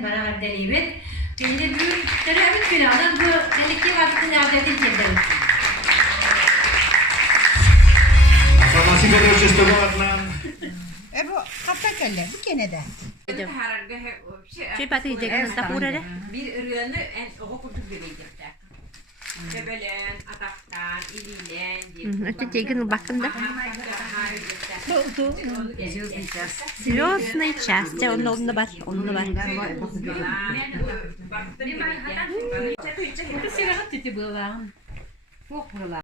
Eden bana delibet. Şimdi büyük terörümüz binadan bu delikli vaktin adeti çekelim. Masih ada sistem warna. Bu kapak öyle bu gene de. Şey patlayacak tapura da. Bir ürünü en o kutu verecekler. Bebelen, ataktan, ililen. Öte çekin bakın da. Серьезный часть. Onunla var. Onunla var. Это сигарет тебе было.